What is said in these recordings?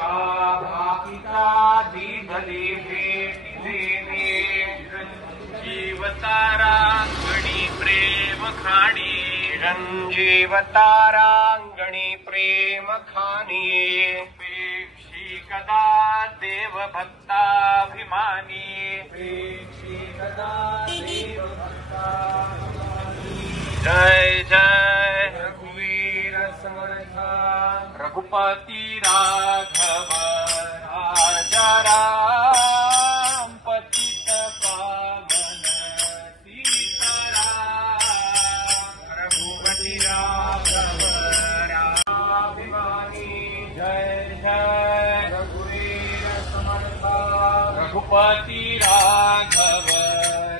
भाकिता दिधली भेटी जीवतारांगणी प्रेम खाणी जीवतारांगणी प्रेम खाणी पेक्षी कदा देव भक्ताभिमानी पेक्षी कदा देव भक्ताभिमानी। जय जय रघुवीर समर्थ रघुपति राघव राजा राम पतित पावन सीताराम रघुपति राघव रामाभिमानी। जय जय रघुवीर समर्थ रघुपति राघव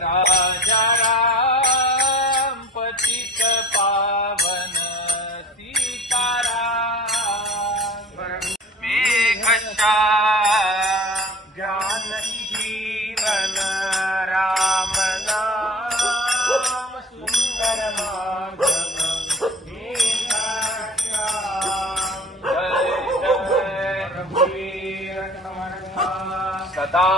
राजा राम पतित पावन जानकी जीवन राम नाम सुंदर माधव सदा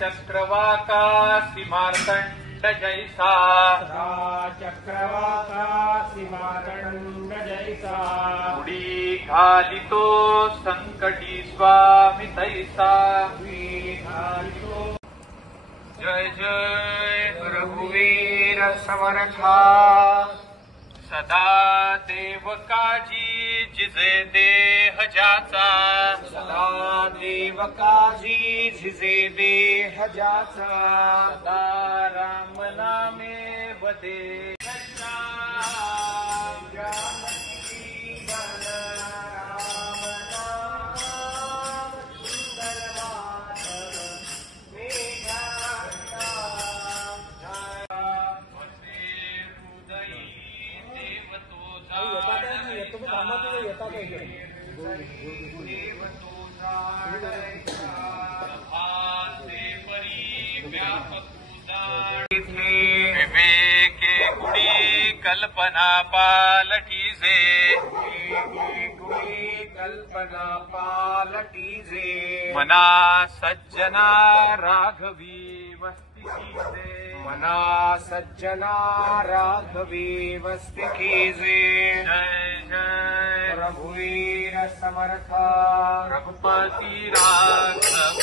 चक्रवाकासी मार्तंड जैसा सदा चक्रवाकासी मार्तंड जैसा उडी घालितो संकटी स्वामी तैसा जय जय रघुवीर समर्था सदा देव काजी जिजे देह जाचा सदा देव काजी जिजे देह जाचा सदा राम नामे वदे विवेके गुडी कल्पना पालटीजे कल्पना पालटीजे मना सज्जना राघवी वस्तिकीजे मना सज्जना राघवी वस्तिकीजे। जय जय रघुवीर समर्थ रघुपति राघव